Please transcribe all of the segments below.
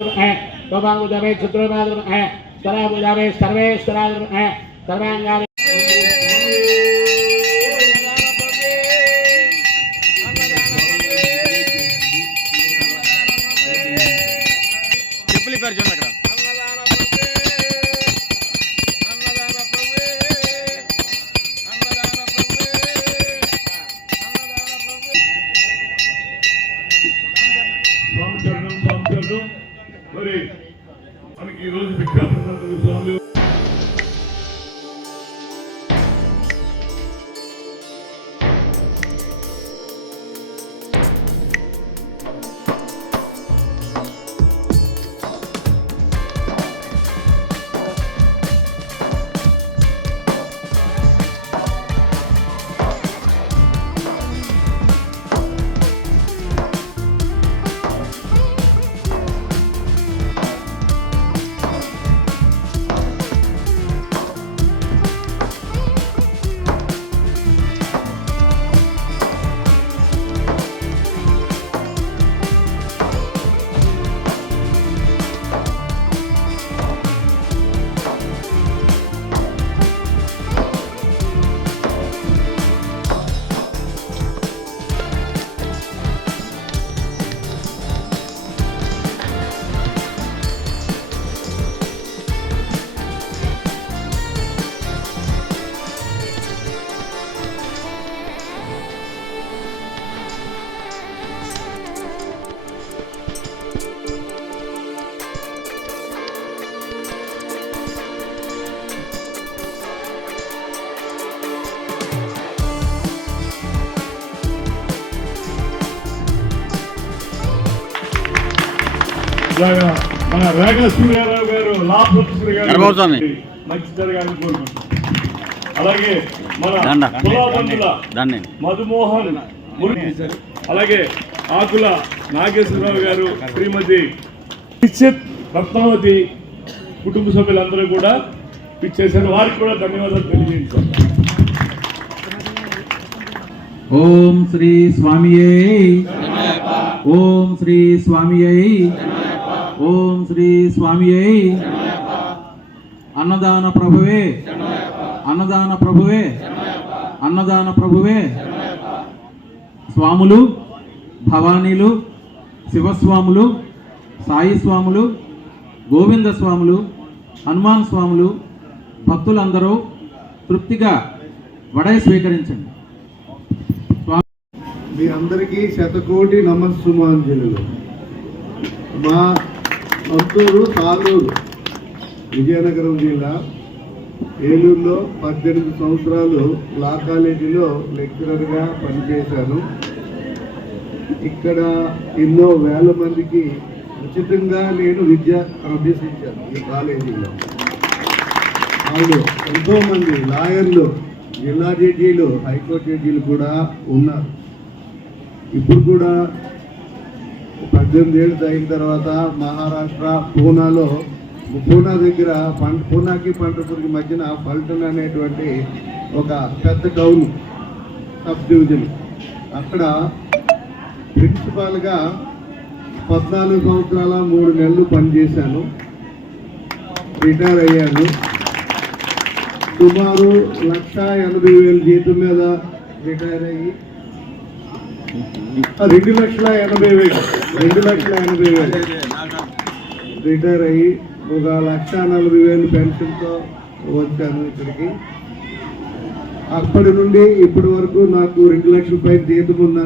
है गोपांग उजावे चतुर्माद है स्तरा उजावे सर्वे स्तरा है सर्वांगानि ఇలాగా మన సూర్యారావు గారు. గారు మంచి జరగాలని కోరుకుంటున్నాం. అలాగే మన కులాబంధుల దండి మధుమోహన్ అలాగే ఆకుల నాగేశ్వరరావు గారు శ్రీమతి నిశ్చిత్ రత్నావతి కుటుంబ సభ్యులందరూ కూడా ఇచ్చేసారు వారికి కూడా ధన్యవాదాలు తెలియజేయండి ఓం శ్రీ స్వామియే. ఓం శ్రీ స్వామియే. ఓం శ్రీ స్వామి అయి అన్నదాన ప్రభువే. అన్నదాన ప్రభువే. అన్నదాన ప్రభువే. స్వాములు భవానీలు శివస్వాములు సాయి స్వాములు గోవింద స్వాములు హనుమాన్ స్వాములు భక్తులందరూ తృప్తిగా వడై స్వీకరించండి. మీ అందరికీ శతకోటి నమస్సుమాంజలు. మా సొంతూరు తాలూరు విజయనగరం జిల్లా. ఏలూరులో పద్దెనిమిది సంవత్సరాలు లా కాలేజీలో లెక్చరర్గా పనిచేశాను. ఇక్కడ ఎన్నో వేల మందికి ఉచితంగా నేను విద్య అభ్యసించాను ఈ కాలేజీలో. అవును ఎంతోమంది లాయర్లు జిల్లా జడ్జీలు హైకోర్టు జడ్జీలు కూడా ఉన్నారు. ఇప్పుడు కూడా పద్దెనిమిది ఏళ్ళు అయిన తర్వాత మహారాష్ట్ర పూనాలో పూనా దగ్గర పంట పూనాకి పంటపూర్కి మధ్యన పల్టన్ అనేటువంటి ఒక పెద్ద టౌన్ సబ్ డివిజన్ అక్కడ ప్రిన్సిపాల్గా పద్నాలుగు సంవత్సరాల మూడు నెలలు పనిచేశాను. రిటైర్ అయ్యాను. సుమారు లక్ష ఎనభై వేల జీతం మీద రిటైర్ అయ్యి రెండు లక్షల ఎనభై వేలు. రెండు లక్షల ఎనభై వేలు. రిటైర్ అయ్యి ఒక లక్ష నలభై వేలు పెన్షన్తో వచ్చాను ఇక్కడికి. అప్పటి నుండి ఇప్పటి వరకు నాకు రెండు లక్షల పైన జీతం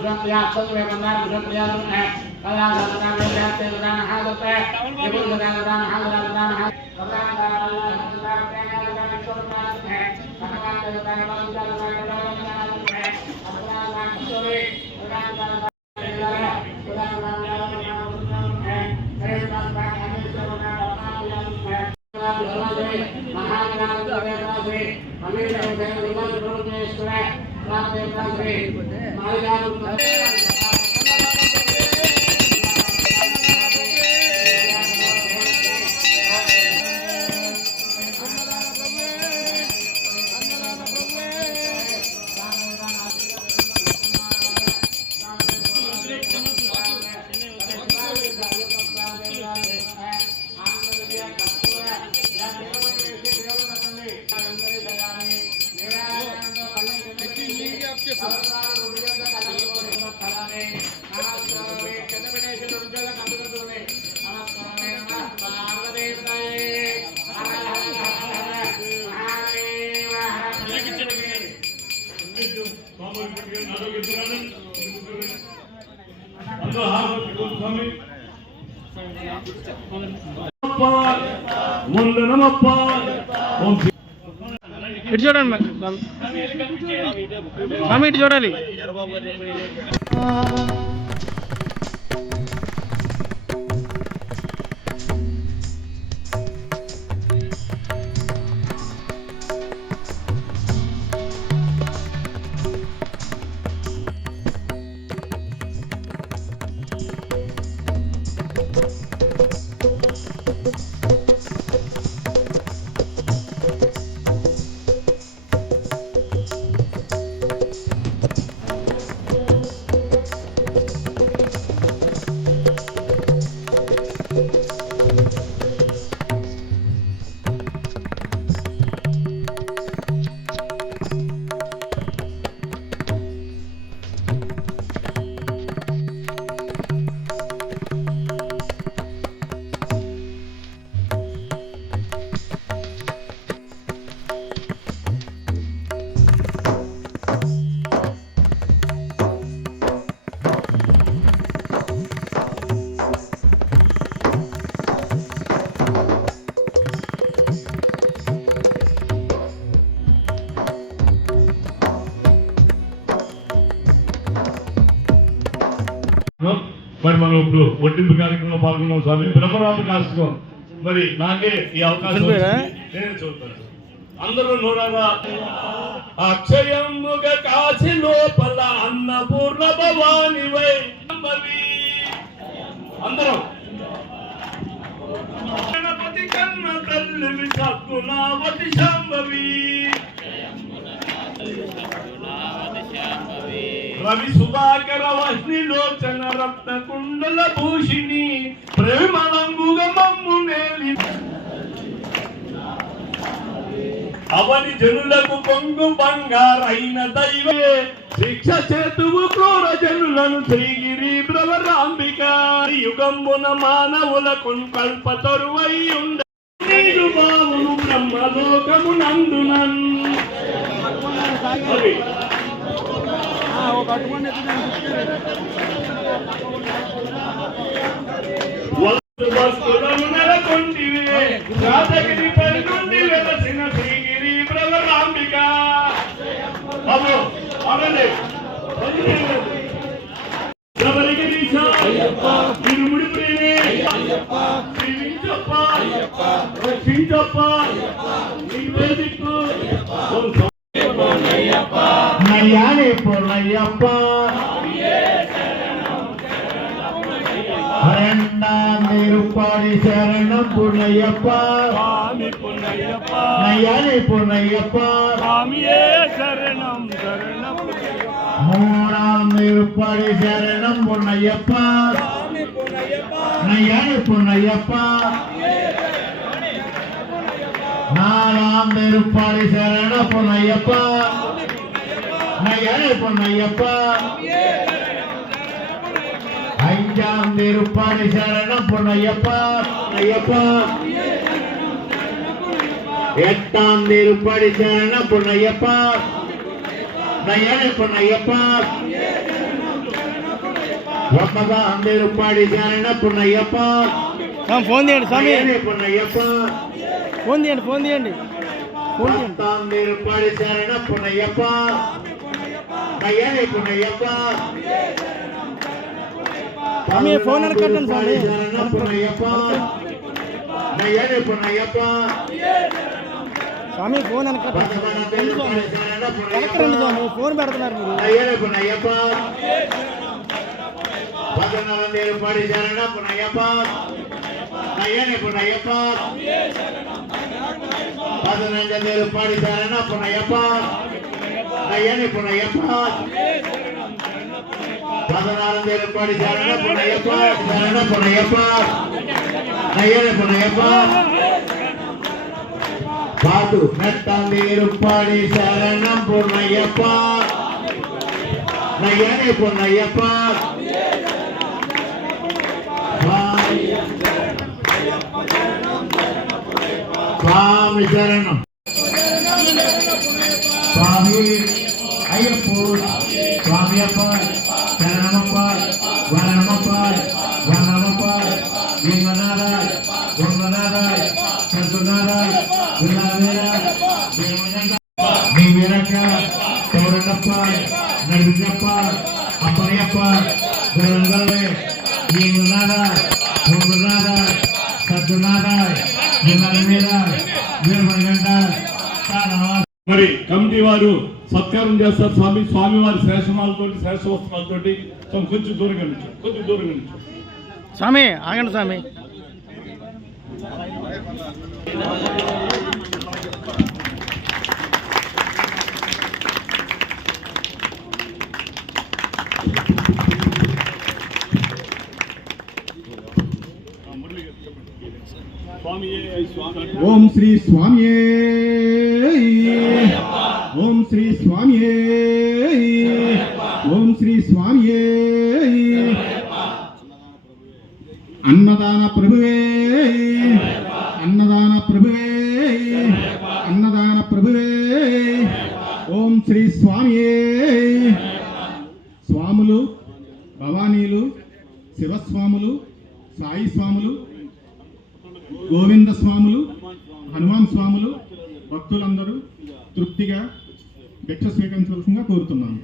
మహాగ్రామ మహాగ్రామ అందరూ ఇటు చూడండి మ- మమ్మీ ఇటు చూడాలి. మరి మనం ఇప్పుడు వడ్డింపు కార్యక్రమంలో పాల్గొన్నాం స్వామి. బ్రహ్మరామ కాస్తో మరి నాకే ఈ అవకాశం. నేను చదువుతాను అందరూ నూరారా? అక్షయముగ కాశీ లోపల అన్నపూర్ణ భవాని వై అందరం. గణపతి కన్న తల్లి సత్తునావతి శాంభవి. రవి సుధాకర వహ్ని లోచన రత్న కుండల భూషిణి ప్రేమలంబుగ మమ్ము నేలి. అవని జనులకు పొంగు బంగారైన దైవే శిక్ష చేతువు క్రూర జనులను శ్రీగిరి భ్రవరాంబిక యుగంబున మానవులకు కల్పతరువై ఉండ. నీరు బావును బ్రహ్మలోకము నందునన్ అది వస్తువులను నెలకొంటివే యాదగిరి పై నుండి వెలసిన శ్రీగిరి తిరుముడి ప్రేమే. శ్రీవించప్ప. రక్షించప్ప. నయ్యానే ஐயப்பா இரண்டாம் திருப்பாடி சரணம் புண்ணையப்பா நையாளி புண்ணையப்பா மூணாம் திருப்பாடி சரணம் புண்ணையப்பா நையாளி புண்ணையப்பா நாலாம் திருப்பாடி சரண புண்ணையப்பா పొన్నయ్యప్ప నాలాం నిరుపాడి శరణ పున్నయ్యప్ప నయ్యానే పొన్నయ్యప్ప அஞ்சாம் திருப்பாடி சரணம் பொன்னையப்பா ஐயப்பா எட்டாம் திருப்படி சரணம் பொன்னையப்பா నయ్యనే పున్నయ్యప్ప ఒక్కగా అందరు పాడి శరణ పున్నయ్యప్ప స్వామి ఫోన్ తీయండి స్వామి నయ్యనే పున్నయ్యప్ప ఫోన్ తీయండి ఫోన్ తీయండి ఫోన్ తీయండి భక్తాందరు పాడి శరణ పున్నయ్యప్ప నయ్యనే పున్నయ్యప్ప స్వామి ఫోన్ వెనకట్టండి స్వామి శరణ పున్నయ్యప్ప నయ్యనే పున్నయ్యప్ప స్వామి ఫోన్ వెనకట్టండి రండి స్వామి వెనక్కి రండి స్వామి ఫోన్ పెడుతున్నారు మీరు నయ్యనే పున్నయ్యప్ప పదనవందేరు పాడి శరణ పున్నయ్యప్ప నయ్యనే పున్నయ్యప్ప పదనంజందేరు పాడి శరణ పున్నయ్యప్ప నయ్యనే పున్నయ్యప్ప పదనారందేరు పాడి శరణ పున్నయ్యప్ప శరణ పున్నయ్యప్ప నయ్యనే పున్నయ్యప్ప పాటు మెట్టందేరు పాడి శరణం పున్నయ్యప్ప నయ్యనే పున్నయ్యప్ప స్వామి శరణం சுவாமி ஐயப்போ சுவாமி அப்பா சரணமப்பா வரணமப்பா வரணமப்பா விமநாதாய் பொங்கநாதாய் சந்துநாதாய் விநாதேரா நீ விரக்கா சௌரணப்பா நடுவினப்பா அப்பனையப்பா விரங்கவே நீ விநாதாய் మరి కమిటీ వారు సత్కారం చేస్తారు స్వామి స్వామి వారి శేషమాలతో శేషవస్త్రాలతోటి. స్వామి కొంచెం దూరంగా నిల్చో కొంచెం దూరంగా నిల్చో స్వామి ఆగండి స్వామి. స్వామి స్వామి ఓం శ్రీ స్వామియే ఓం శ్రీ స్వామియే. ఓం శ్రీ స్వామియే. అన్నదాన ప్రభువే. అన్నదాన ప్రభువే. అన్నదాన ప్రభువే. ఓం శ్రీ స్వామియే. స్వాములు భవానీలు శివస్వాములు సాయి స్వాములు గోవింద స్వాములు హనుమాన్ స్వాములు భక్తులందరూ తృప్తిగా భిక్ష స్వీకరించవలసిందిగా కోరుతున్నాను.